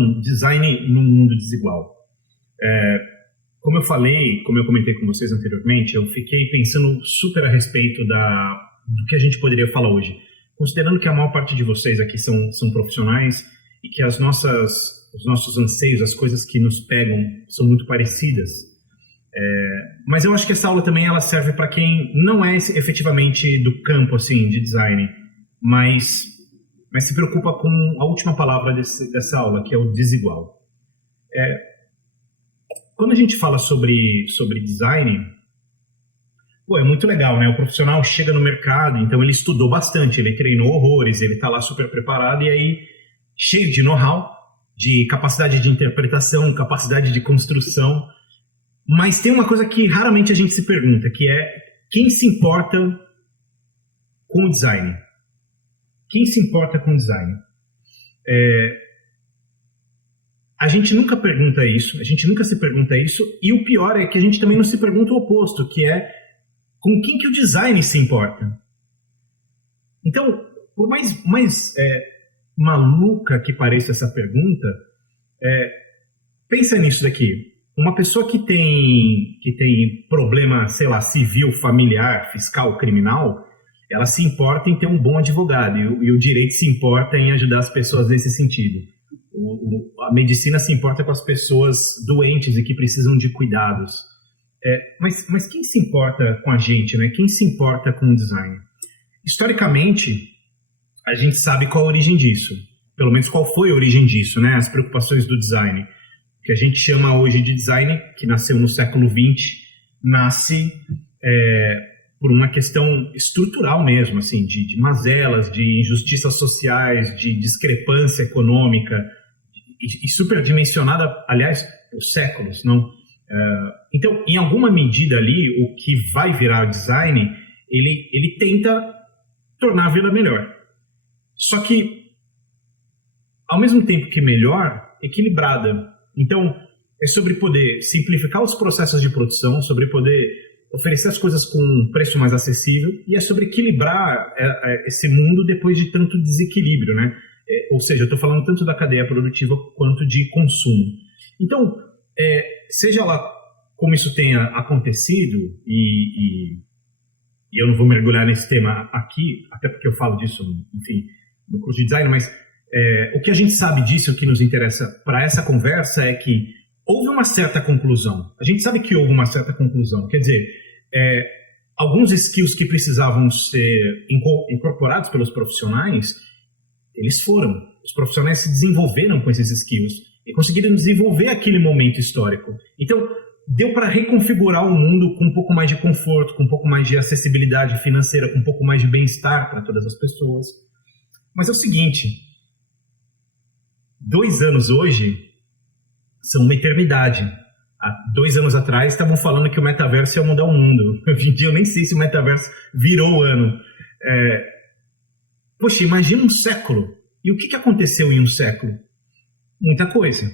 então design num mundo desigual? Como eu falei, como eu comentei com vocês anteriormente, eu fiquei pensando super a respeito do que a gente poderia falar hoje. Considerando que a maior parte de vocês aqui são profissionais e que os nossos anseios, as coisas que nos pegam, são muito parecidas. Mas eu acho que essa aula também ela serve para quem não é efetivamente do campo assim, de design, mas se preocupa com a última palavra dessa aula, que é o desigual. Quando a gente fala sobre design, é muito legal, né? O profissional chega no mercado, então ele estudou bastante, ele treinou horrores, ele está lá super preparado e aí cheio de know-how, de capacidade de interpretação, capacidade de construção. Mas tem uma coisa que raramente a gente se pergunta, que é quem se importa com o design? Quem se importa com o design? A gente nunca pergunta isso, a gente nunca se pergunta isso, e o pior é que a gente também não se pergunta o oposto, que é com quem que o design se importa. Então, por mais maluca que pareça essa pergunta, pensa nisso daqui. Uma pessoa que tem problema, sei lá, civil, familiar, fiscal, criminal, ela se importa em ter um bom advogado, e o direito se importa em ajudar as pessoas nesse sentido. A medicina se importa com as pessoas doentes e que precisam de cuidados. Mas quem se importa com a gente, né? Quem se importa com o design? Historicamente, a gente sabe qual a origem disso. Pelo menos qual foi a origem disso, né? As preocupações do design. O que a gente chama hoje de design, que nasceu no século XX, nasce por uma questão estrutural mesmo, assim, de mazelas, de injustiças sociais, de discrepância econômica, e superdimensionada, aliás, por séculos, não? Então, em alguma medida ali, o que vai virar design, ele tenta tornar a vida melhor. Só que, ao mesmo tempo que melhor, equilibrada. Então, é sobre poder simplificar os processos de produção, sobre poder oferecer as coisas com um preço mais acessível, e é sobre equilibrar esse mundo depois de tanto desequilíbrio, né? Ou seja, eu estou falando tanto da cadeia produtiva quanto de consumo. Então, seja lá como isso tenha acontecido, e eu não vou mergulhar nesse tema aqui, até porque eu falo disso, enfim, no curso de design, mas o que a gente sabe disso, o que nos interessa para essa conversa é que houve uma certa conclusão. A gente sabe que houve uma certa conclusão. Quer dizer, alguns skills que precisavam ser incorporados pelos profissionais, eles foram. Os profissionais se desenvolveram com esses skills e conseguiram desenvolver aquele momento histórico. Então, deu para reconfigurar o mundo com um pouco mais de conforto, com um pouco mais de acessibilidade financeira, com um pouco mais de bem-estar para todas as pessoas. Mas é o seguinte, 2 anos hoje são uma eternidade. Há 2 anos atrás estavam falando que o metaverso ia mudar o mundo. Hoje em dia eu nem sei se o metaverso virou o ano. Poxa, imagina um século. E o que aconteceu em um século? Muita coisa.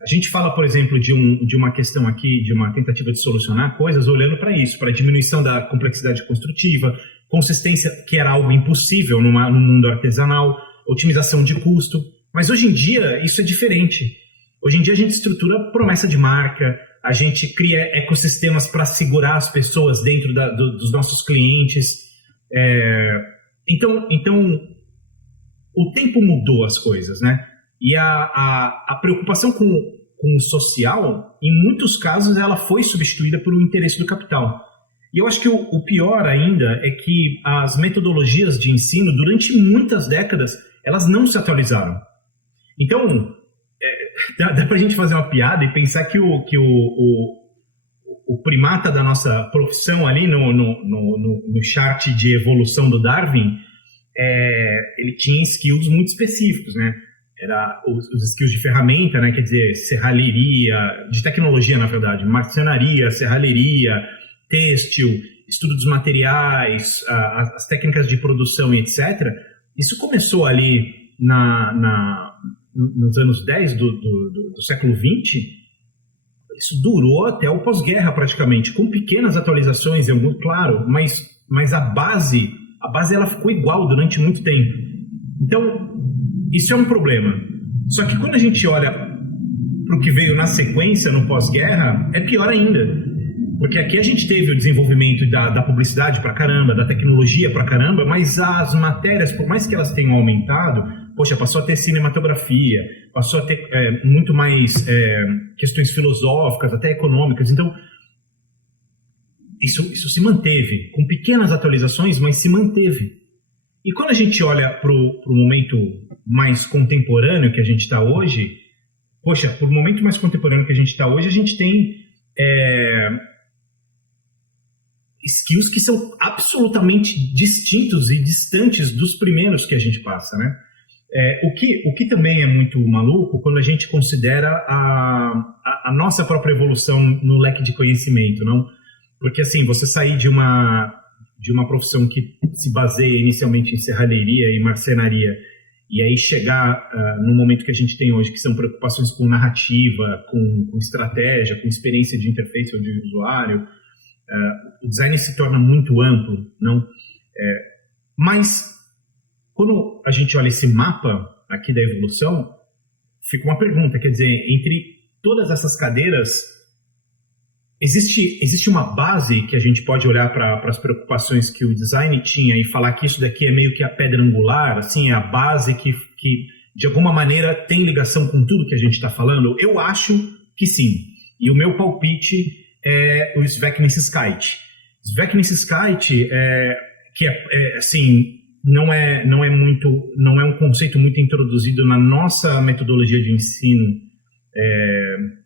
A gente fala, por exemplo, de uma questão aqui, de uma tentativa de solucionar coisas olhando para isso, para a diminuição da complexidade construtiva, consistência, que era algo impossível no mundo artesanal, otimização de custo. Mas hoje em dia isso é diferente. Hoje em dia a gente estrutura promessa de marca, a gente cria ecossistemas para segurar as pessoas dentro dos nossos clientes. Então, o tempo mudou as coisas, né? E a preocupação com o social, em muitos casos, ela foi substituída por um interesse do capital. E eu acho que o pior ainda é que as metodologias de ensino, durante muitas décadas, elas não se atualizaram. Então, dá pra gente fazer uma piada e pensar que o primata da nossa profissão ali no chart de evolução do Darwin, ele tinha skills muito específicos, né? Era os skills de ferramenta, né? Quer dizer, serralheria, de tecnologia, na verdade, marcenaria, serralheria, têxtil, estudo dos materiais, as técnicas de produção e etc. Isso começou ali nos anos 10 do século XX. Isso durou até o pós-guerra praticamente, com pequenas atualizações, claro, mas a base ela ficou igual durante muito tempo. Então, isso é um problema. Só que quando a gente olha para o que veio na sequência, no pós-guerra, é pior ainda. Porque aqui a gente teve o desenvolvimento da publicidade pra caramba, da tecnologia pra caramba, mas as matérias, por mais que elas tenham aumentado, poxa, passou a ter cinematografia, passou a ter muito mais questões filosóficas, até econômicas. Então, isso se manteve, com pequenas atualizações, mas se manteve. E quando a gente olha para o momento mais contemporâneo que a gente está hoje, poxa, para o momento mais contemporâneo que a gente está hoje, a gente tem skills que são absolutamente distintos e distantes dos primeiros que a gente passa, né? O que também é muito maluco quando a gente considera a nossa própria evolução no leque de conhecimento, não? Porque, assim, você sair de uma profissão que se baseia inicialmente em serralheria e marcenaria e aí chegar no momento que a gente tem hoje, que são preocupações com narrativa, com estratégia, com experiência de interface ou de usuário, o design se torna muito amplo, não? Mas, quando a gente olha esse mapa aqui da evolução, fica uma pergunta, quer dizer, entre todas essas cadeiras, existe uma base que a gente pode olhar para as preocupações que o design tinha e falar que isso daqui é meio que a pedra angular, assim, é a base que de alguma maneira tem ligação com tudo que a gente está falando? Eu acho que sim. E o meu palpite é o Sveknisskyte. Sveknisskyte assim, não é um conceito muito introduzido na nossa metodologia de ensino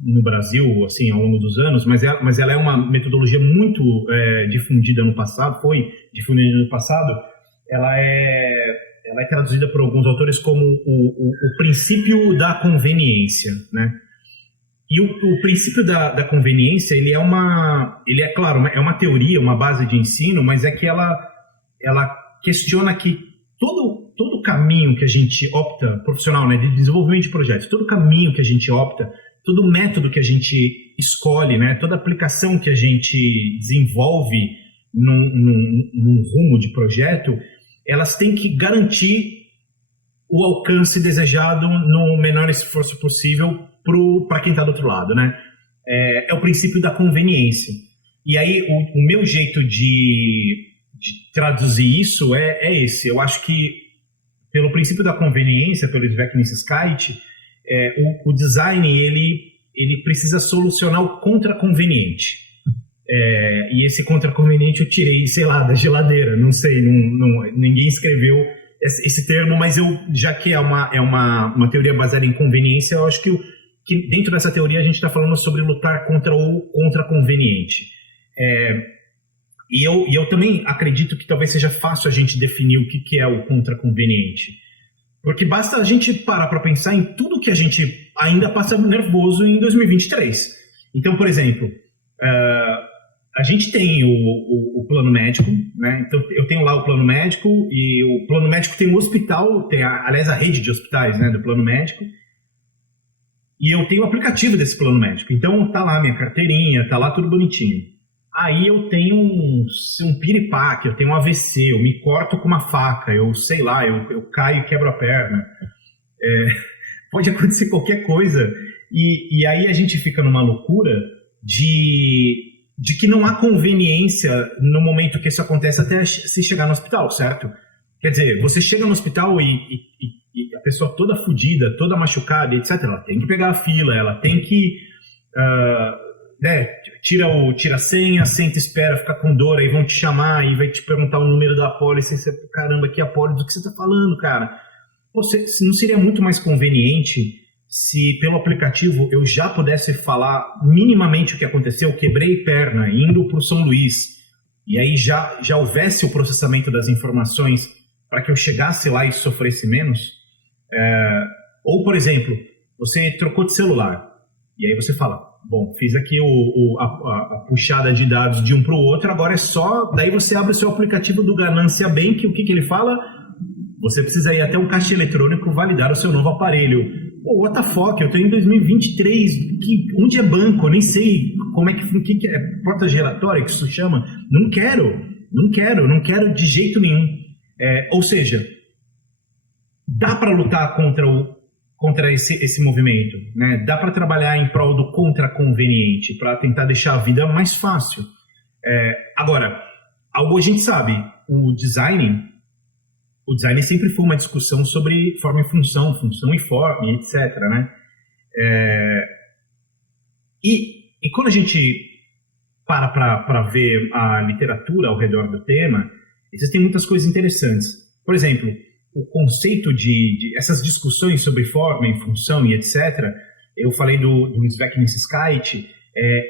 no Brasil, assim, ao longo dos anos, mas ela é uma metodologia muito difundida no passado, foi difundida no passado. Ela é traduzida por alguns autores como o princípio da conveniência, né? E o princípio da conveniência, ele é claro, é uma teoria, uma base de ensino, mas é que ela questiona que todo caminho que a gente opta, profissional, né, de desenvolvimento de projetos, todo caminho que a gente opta, todo método que a gente escolhe, né, toda aplicação que a gente desenvolve num rumo de projeto, elas têm que garantir o alcance desejado no menor esforço possível para quem está do outro lado, né? É o princípio da conveniência. E aí, o meu jeito de traduzir isso é esse. Eu acho que, pelo princípio da conveniência, pelo Sveknisskyte, o design ele precisa solucionar o contra-conveniente. E esse contra-conveniente eu tirei, sei lá, da geladeira. Não sei, ninguém escreveu esse termo, mas já que é uma teoria baseada em conveniência, eu acho que dentro dessa teoria a gente está falando sobre lutar contra o contra-conveniente. E eu também acredito que talvez seja fácil a gente definir o que é o contra-conveniente. Porque basta a gente parar para pensar em tudo que a gente ainda passa nervoso em 2023. Então, por exemplo, a gente tem o plano médico, né? Então, eu tenho lá o plano médico e o plano médico tem um hospital, aliás, a rede de hospitais, né, do plano médico. E eu tenho o aplicativo desse plano médico. Então, tá lá minha carteirinha, tá lá tudo bonitinho. Aí eu tenho um piripaque, eu tenho um AVC, eu me corto com uma faca, eu sei lá, eu caio e quebro a perna. Pode acontecer qualquer coisa. E aí a gente fica numa loucura de que não há conveniência no momento que isso acontece até se chegar no hospital, certo? Quer dizer, você chega no hospital e a pessoa toda fodida, toda machucada, etc., ela tem que pegar a fila, ela tem que... tira a senha, senta, espera, fica com dor, aí vão te chamar e vai te perguntar o número da apólice, você, caramba, que apólice, do que você está falando, cara? Não seria muito mais conveniente se pelo aplicativo eu já pudesse falar minimamente o que aconteceu, quebrei perna, indo para o São Luís, e aí já houvesse o processamento das informações para que eu chegasse lá e sofresse menos? Ou, por exemplo, você trocou de celular, e aí você fala, bom, fiz aqui a puxada de dados de um para o outro, agora é só... Daí você abre o seu aplicativo do Ganância Bank, o que ele fala? Você precisa ir até um caixa eletrônico validar o seu novo aparelho. Pô, what the fuck, eu estou em 2023, onde é banco? Eu nem sei como é que é porta giratória que isso chama. Não quero de jeito nenhum. Ou seja, dá para lutar contra contra esse movimento, né? Dá para trabalhar em prol do contra-conveniente, para tentar deixar a vida mais fácil. Agora, algo a gente sabe, o design sempre foi uma discussão sobre forma e função, função e forma, etc., né? E quando a gente para ver a literatura ao redor do tema, existem muitas coisas interessantes. Por exemplo, o conceito de essas discussões sobre forma e função e etc., eu falei do Zweck-Massigkeit,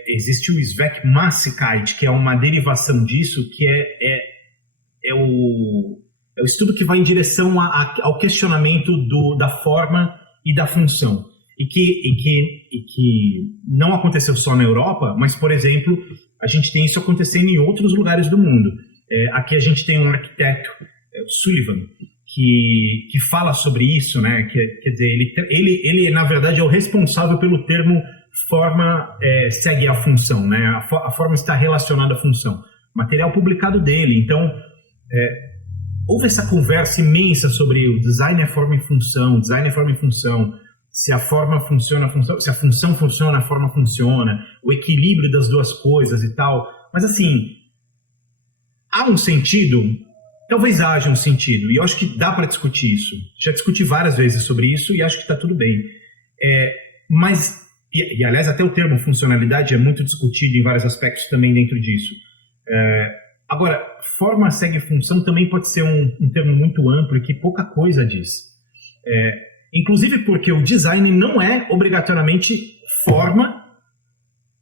existe o Zweck-Massigkeit, que é uma derivação disso, que é o estudo que vai em direção ao questionamento da forma e da função. E que não aconteceu só na Europa, mas, por exemplo, a gente tem isso acontecendo em outros lugares do mundo. Aqui a gente tem um arquiteto, Sullivan, que fala sobre isso, né? Quer dizer, ele na verdade é o responsável pelo termo forma segue a função, né? A forma está relacionada à função. Material publicado dele. Então, houve essa conversa imensa sobre o design é forma e função, design é forma e função, se a forma funciona, se a função funciona, a forma funciona, o equilíbrio das duas coisas e tal. Mas assim, há um sentido? Talvez haja um sentido, e eu acho que dá para discutir isso. Já discuti várias vezes sobre isso e acho que está tudo bem. Mas, aliás, até o termo funcionalidade é muito discutido em vários aspectos também dentro disso. Agora, forma segue função também pode ser um termo muito amplo e que pouca coisa diz. Inclusive porque o design não é obrigatoriamente forma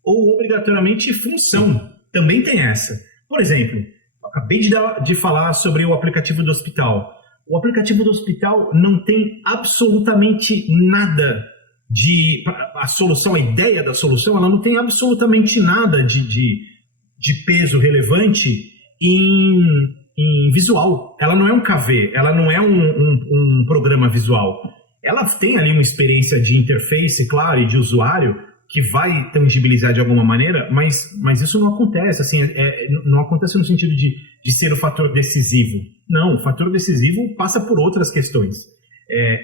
ou obrigatoriamente função. Também tem essa. Por exemplo, eu acabei de falar sobre o aplicativo do hospital. O aplicativo do hospital não tem absolutamente nada a solução, a ideia da solução, ela não tem absolutamente nada de peso relevante em visual. Ela não é um KV, ela não é um programa visual. Ela tem ali uma experiência de interface, claro, e de usuário, que vai tangibilizar de alguma maneira, mas isso não acontece, assim, não acontece no sentido de ser o fator decisivo. Não, o fator decisivo passa por outras questões.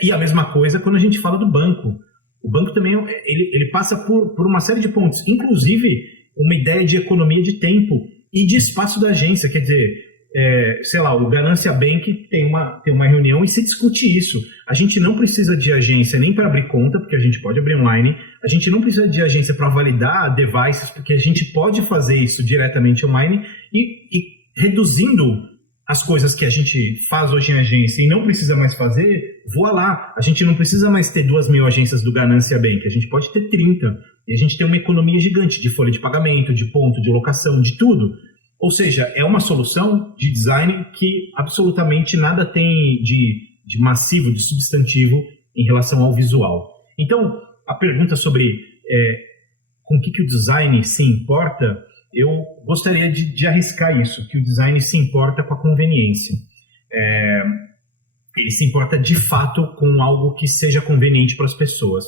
E a mesma coisa quando a gente fala do banco. O banco também, ele passa por uma série de pontos, inclusive uma ideia de economia de tempo e de espaço da agência, quer dizer, sei lá, o Ganância Bank tem uma reunião e se discute isso. A gente não precisa de agência nem para abrir conta, porque a gente pode abrir online. A gente não precisa de agência para validar devices, porque a gente pode fazer isso diretamente online e reduzindo as coisas que a gente faz hoje em agência e não precisa mais fazer, voa lá. A gente não precisa mais ter 2.000 agências do Ganância Bank, a gente pode ter 30. E a gente tem uma economia gigante de folha de pagamento, de ponto, de locação, de tudo. Ou seja, é uma solução de design que absolutamente nada tem de massivo, de substantivo em relação ao visual. Então, a pergunta sobre com o que o design se importa, eu gostaria de arriscar isso, que o design se importa com a conveniência. Ele se importa de fato com algo que seja conveniente para as pessoas.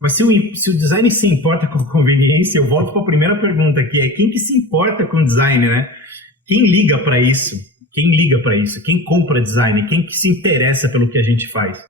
Mas se o design se importa com a conveniência, eu volto para a primeira pergunta, que é quem que se importa com o design, né? Quem liga para isso? Quem liga para isso? Quem compra design? Quem que se interessa pelo que a gente faz?